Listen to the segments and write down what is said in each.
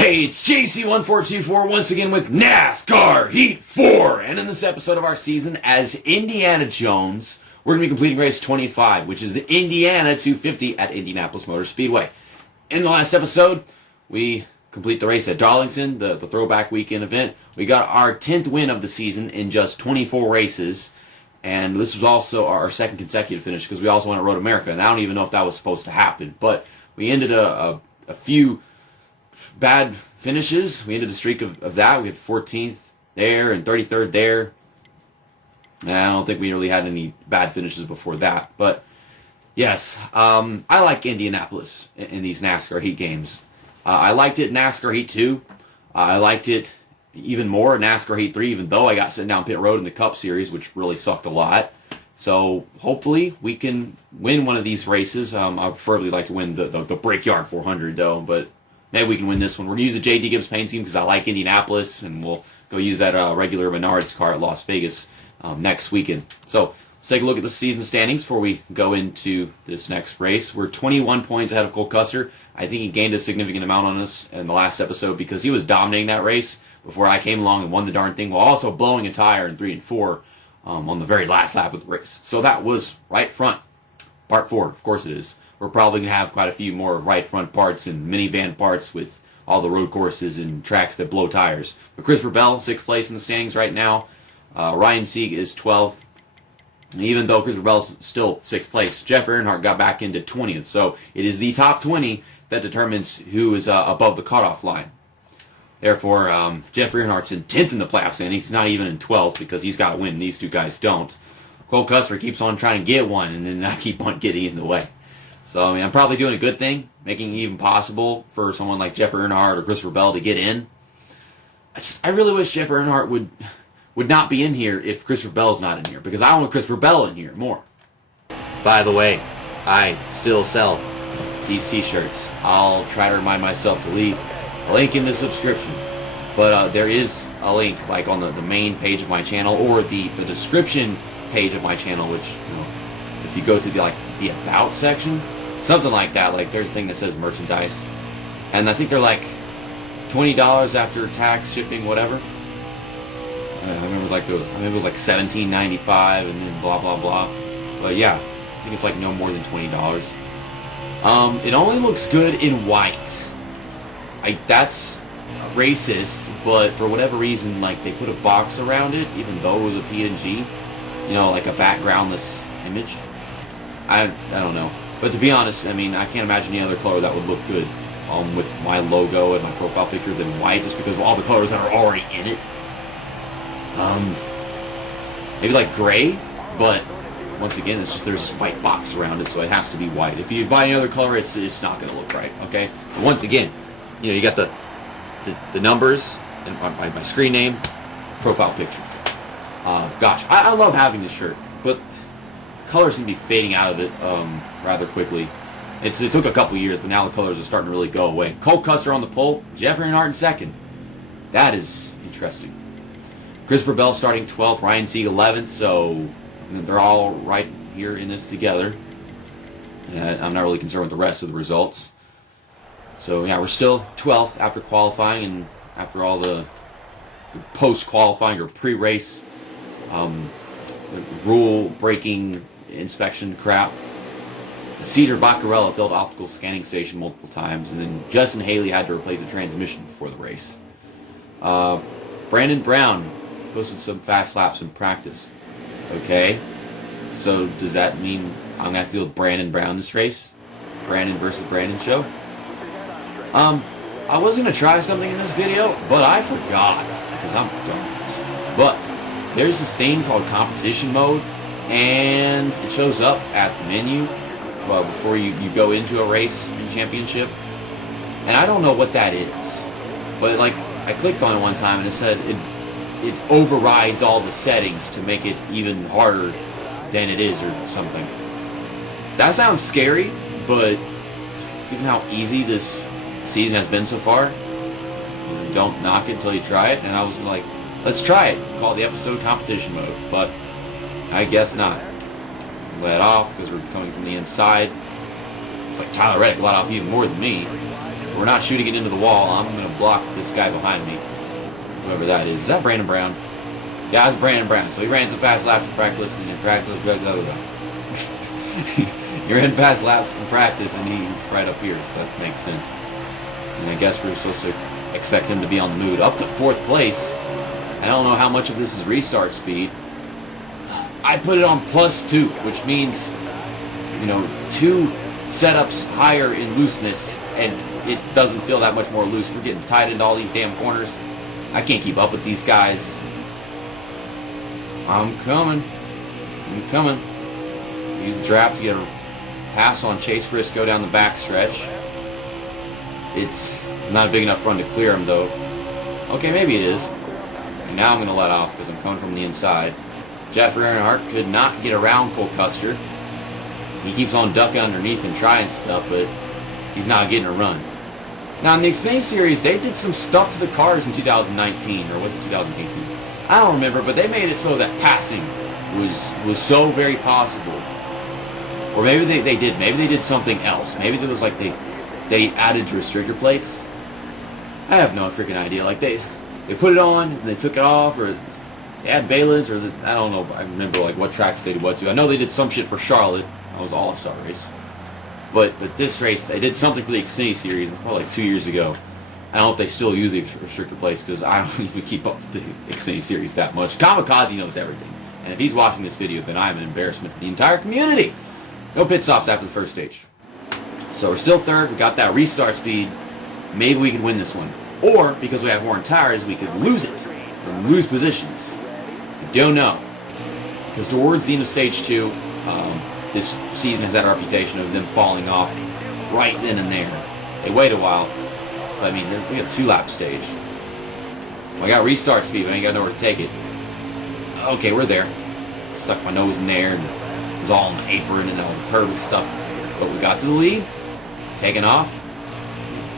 Hey, it's JC1424 once again with NASCAR Heat 4. And in this episode of our season, as Indiana Jones, we're going to be completing race 25, which is the Indiana 250 at Indianapolis Motor Speedway. In the last episode, we complete the race at Darlington, the throwback weekend event. We got our 10th win of the season in just 24 races. And this was also our second consecutive finish because we also won at Road America. And I don't even know if that was supposed to happen. But we ended a few bad finishes. We ended the streak of that. We had 14th there and 33rd there. And I don't think we really had any bad finishes before that. But yes, I like Indianapolis in these NASCAR Heat games. I liked it in NASCAR Heat 2. I liked it even more in NASCAR Heat 3, even though I got sent down pit road in the Cup Series, which really sucked a lot. So hopefully we can win one of these races. I preferably like to win the Brickyard 400 though, but maybe we can win this one. We're going to use the J.D. Gibbs paint scheme because I like Indianapolis, and we'll go use that regular Menards car at Las Vegas next weekend. So let's take a look at the season standings before we go into this next race. We're 21 points ahead of Cole Custer. I think he gained a significant amount on us in the last episode because he was dominating that race before I came along and won the darn thing while also blowing a tire in 3 and 4 on the very last lap of the race. So that was right front. Part 4, of course it is. We're probably going to have quite a few more right front parts and minivan parts with all the road courses and tracks that blow tires. But Christopher Bell, 6th place in the standings right now. Ryan Sieg is 12th. And even though Christopher Bell's still 6th place, Jeff Earnhardt got back into 20th. So it is the top 20 that determines who is above the cutoff line. Therefore, Jeff Earnhardt's in 10th in the playoff standings. He's not even in 12th because he's got to win. These two guys don't. Cole Custer keeps on trying to get one, and then I keep on getting in the way. So, I mean, I'm probably doing a good thing, making it even possible for someone like Jeff Earnhardt or Christopher Bell to get in. I really wish Jeff Earnhardt would not be in here if Christopher Bell's not in here, because I want Christopher Bell in here more. By the way, I still sell these t-shirts. I'll try to remind myself to leave a link in the subscription. But there is a link like on the main page of my channel or the description page of my channel, which, you know, if you go to the About section, something like that, like there's a thing that says merchandise. And I think they're like $20 after tax, shipping, whatever. I remember it was like $17.95 and then blah blah blah. But yeah, I think it's like no more than $20. It only looks good in white. That's racist, but for whatever reason, like they put a box around it, even though it was a PNG, you know, like a backgroundless image. I don't know. But to be honest, I mean, I can't imagine any other color that would look good with my logo and my profile picture than white, just because of all the colors that are already in it. Maybe like gray, but once again, it's just there's this white box around it, so it has to be white. If you buy any other color, it's not going to look right, okay? But once again, you know, you got the numbers and my screen name, profile picture. Gosh, I love having this shirt, but colors seem to be fading out of it rather quickly. It took a couple years, but now the colors are starting to really go away. Cole Custer on the pole, Jeff Earnhardt in 2nd. That is interesting. Christopher Bell starting 12th, Ryan Sieg 11th, so they're all right here in this together. I'm not really concerned with the rest of the results. So yeah, we're still 12th after qualifying and after all the post-qualifying or pre-race rule-breaking inspection crap. Cesar Baccarella failed optical scanning station multiple times, and then Justin Haley had to replace the transmission before the race. Brandon Brown posted some fast laps in practice. Okay, so does that mean I'm going to have to deal with Brandon Brown this race? Brandon versus Brandon show? I was going to try something in this video, but I forgot, because I'm dumb. But there's this thing called competition mode, and it shows up at the menu before you go into a race and championship. And I don't know what that is, but like I clicked on it one time and it said it overrides all the settings to make it even harder than it is or something. That sounds scary, but given how easy this season has been so far, don't knock it until you try it. And I was like, let's try it. Call it the episode competition mode, but I guess not. Let off because we're coming from the inside. It's like Tyler Reddick let off even more than me. We're not shooting it into the wall. I'm going to block this guy behind me. Whoever that is. Is that Brandon Brown? Yeah, it's Brandon Brown. So he ran some fast laps in practice and He ran fast laps in practice and he's right up here, so that makes sense. And I guess we're supposed to expect him to be on the move. Up to 4th place. I don't know how much of this is restart speed. I put it on +2, which means, 2 setups higher in looseness, and it doesn't feel that much more loose. We're getting tied into all these damn corners. I can't keep up with these guys. I'm coming. Use the trap to get a pass on Chase Briscoe down the backstretch. It's not a big enough run to clear him, though. Okay, maybe it is. And now I'm going to let off because I'm coming from the inside. Jeffrey Earnhardt could not get around Cole Custer. He keeps on ducking underneath and trying stuff, but he's not getting a run. Now, in the Xfinity Series, they did some stuff to the cars in 2019, or was it 2018? I don't remember, but they made it so that passing was so very possible. Or maybe they did. Maybe they did something else. Maybe there was like they added restrictor plates. I have no freaking idea. Like they put it on and they took it off, or they had valence, or I don't know. I remember like what tracks they did what to. I know they did some shit for Charlotte. That was an all-star race. But this race, they did something for the Xfinity Series probably like 2 years ago. I don't know if they still use the restrictor plates because I don't even keep up with the Xfinity Series that much. Kamikaze knows everything. And if he's watching this video, then I'm an embarrassment to the entire community. No pit stops after the first stage. So we're still 3rd. We got that restart speed. Maybe we could win this one. Or, because we have worn tires, we could lose it. Or lose positions. I don't know. Because towards the end of stage 2, this season has had a reputation of them falling off right then and there. They wait a while. But, I mean, we got a 2-lap stage. So I got restart speed, but I ain't got nowhere to take it. Okay, we're there. Stuck my nose in there, and it was all on the apron and all the curb and stuff. But we got to the lead, taking off.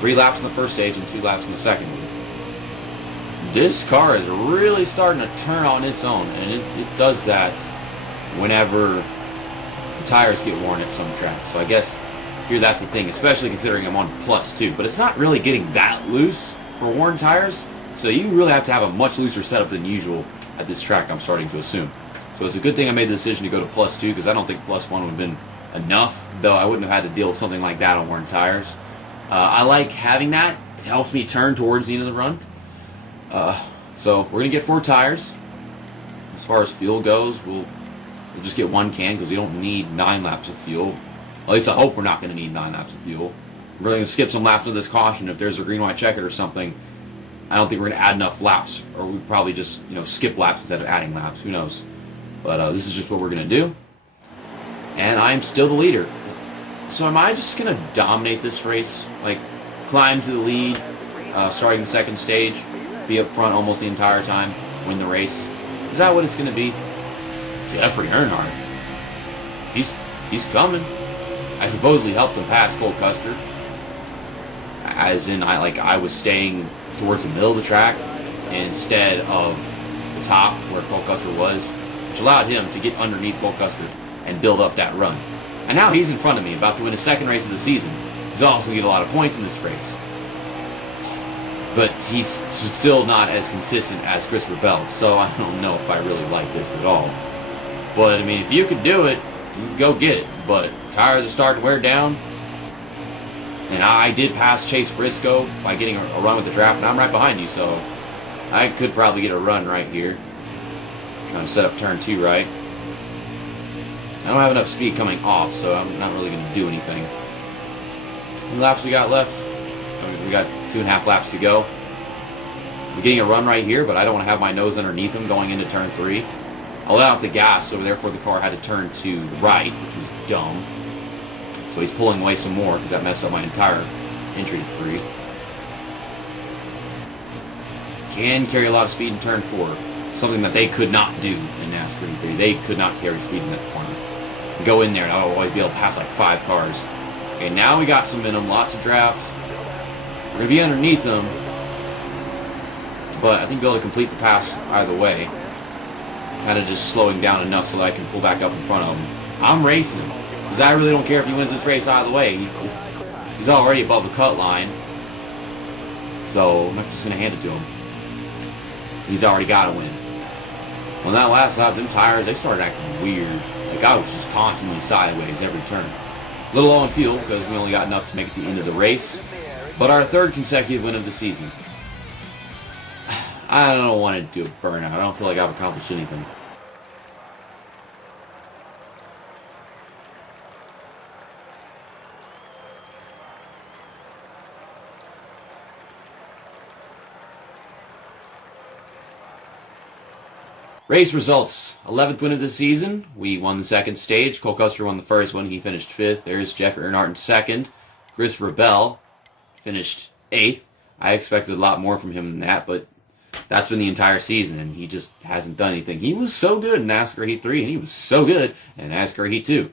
3 laps in the first stage and 2 laps in the second. This car is really starting to turn on its own, and it does that whenever the tires get worn at some tracks. So I guess here that's the thing, especially considering I'm on +2. But it's not really getting that loose for worn tires, so you really have to have a much looser setup than usual at this track, I'm starting to assume. So it's a good thing I made the decision to go to +2, because I don't think +1 would have been enough, though I wouldn't have had to deal with something like that on worn tires. I like having that. It helps me turn towards the end of the run. So we're going to get 4 tires. As far as fuel goes, we'll just get 1 can because we don't need 9 laps of fuel. At least I hope we're not going to need 9 laps of fuel. We're going to skip some laps with this caution. If there's a green-white checkered or something, I don't think we're going to add enough laps. Or we probably just skip laps instead of adding laps. Who knows? But this is just what we're going to do. And I'm still the leader. So am I just going to dominate this race? Like, climb to the lead, starting the second stage, be up front almost the entire time, win the race? Is that what it's going to be? Jeffrey Earnhardt. He's coming. I supposedly helped him pass Cole Custer. As in, I was staying towards the middle of the track instead of the top where Cole Custer was, which allowed him to get underneath Cole Custer and build up that run. And now he's in front of me, about to win his second race of the season. He's also going to get a lot of points in this race. But he's still not as consistent as Christopher Bell, so I don't know if I really like this at all. But, I mean, if you could do it, you can go get it. But tires are starting to wear down. And I did pass Chase Briscoe by getting a run with the draft, and I'm right behind you, so I could probably get a run right here. Trying to set up turn 2 right. I don't have enough speed coming off, so I'm not really going to do anything. How many laps we got left? We got 2.5 laps to go. I'm getting a run right here, but I don't want to have my nose underneath him going into turn 3. I let out the gas, so therefore the car had to turn to the right, which was dumb. So he's pulling away some more because that messed up my entire entry to 3. Can carry a lot of speed in turn 4. Something that they could not do in NASCAR 3. They could not carry speed in that corner. Go in there and I'll always be able to pass like 5 cars. Okay, now we got some minimum, lots of draft. We're going to be underneath them, but I think we'll be able to complete the pass either way. Kind of just slowing down enough so that I can pull back up in front of him. I'm racing him, because I really don't care if he wins this race either way. He's already above the cut line, So I'm not just going to hand it to him. He's already got to win. Well, that last lap, them tires, they started acting weird. Like, I was just constantly sideways every turn. A little low on fuel because we only got enough to make it to the end of the race. But our third consecutive win of the season. I don't want to do a burnout. I don't feel like I've accomplished anything. Race results. 11th win of the season. We won the second stage. Cole Custer won the first one. He finished 5th. There's Jeff Earnhardt in 2nd. Christopher Bell finished 8th. I expected a lot more from him than that, but that's been the entire season, and he just hasn't done anything. He was so good in NASCAR Heat 3, and he was so good in NASCAR Heat 2.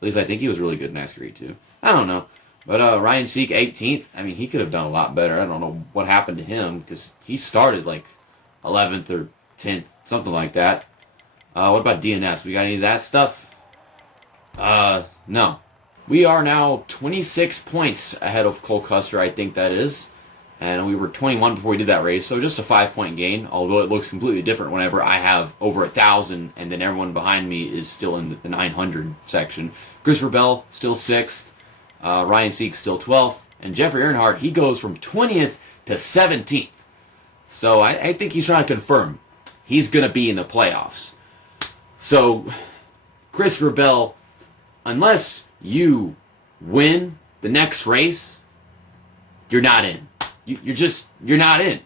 At least I think he was really good in NASCAR Heat 2. I don't know. But Ryan Seek, 18th. I mean, he could have done a lot better. I don't know what happened to him, because he started like 11th or 10th, something like that. What about DNS? We got any of that stuff? No. We are now 26 points ahead of Cole Custer, I think that is. And we were 21 before we did that race, so just a 5-point gain, although it looks completely different whenever I have over 1,000 and then everyone behind me is still in the 900 section. Christopher Bell, still 6th. Ryan Seek, still 12th. And Jeffrey Earnhardt, he goes from 20th to 17th. So I think he's trying to confirm he's going to be in the playoffs. So, Christopher Bell, unless you win the next race, you're not in. You're not in.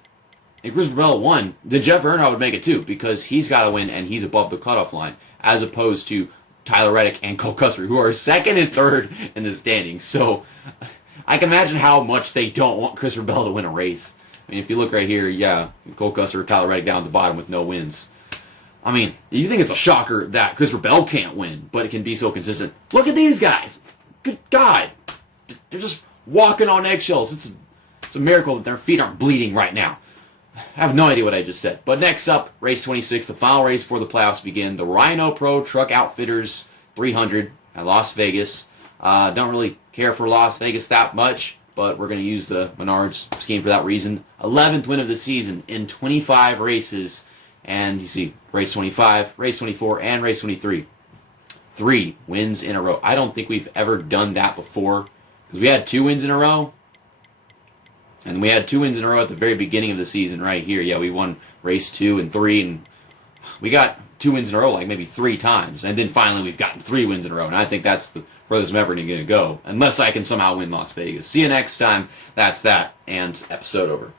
And Christopher Bell won, then Jeff Earnhardt would make it too, because he's got to win and he's above the cutoff line, as opposed to Tyler Reddick and Cole Custer, who are 2nd and 3rd in the standings. So, I can imagine how much they don't want Christopher Bell to win a race. I mean, if you look right here, yeah, Cole Custer, Tyler Reddick down at the bottom with no wins. I mean, you think it's a shocker that Christopher Bell can't win, but it can be so consistent. Look at these guys. Good God. They're just walking on eggshells. It's a miracle that their feet aren't bleeding right now. I have no idea what I just said. But next up, race 26, the final race before the playoffs begin. The Rhino Pro Truck Outfitters 300 at Las Vegas. Don't really care for Las Vegas that much, but we're going to use the Menards scheme for that reason. 11th win of the season in 25 races. And you see, race 25, race 24, and race 23. 3 wins in a row. I don't think we've ever done that before. Because we had 2 wins in a row. And we had 2 wins in a row at the very beginning of the season right here. Yeah, we won race 2 and 3. And we got 2 wins in a row like maybe 3 times. And then finally we've gotten 3 wins in a row. And I think that's the furthest I'm ever going to go. Unless I can somehow win Las Vegas. See you next time. That's that. And episode over.